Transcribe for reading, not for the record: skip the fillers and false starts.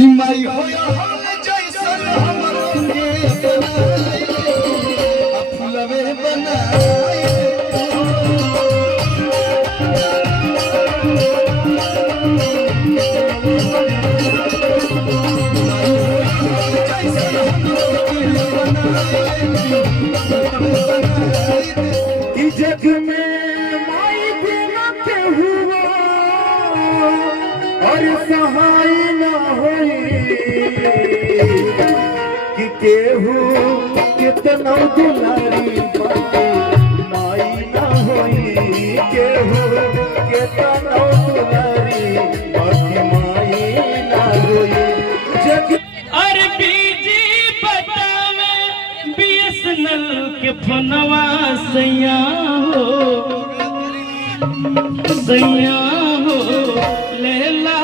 कि माई हो जैसन हमरो के बनाए फुलवे बनाए जग में माई बिना के हुआ और सहाय न होई कि केहू कितना दुलारी बाटे माई न होई केहू कितना दुलारी बाटे माई न होई जग और बीजी बतावे बीएसएनएल के फोनवा सैया हो ले ला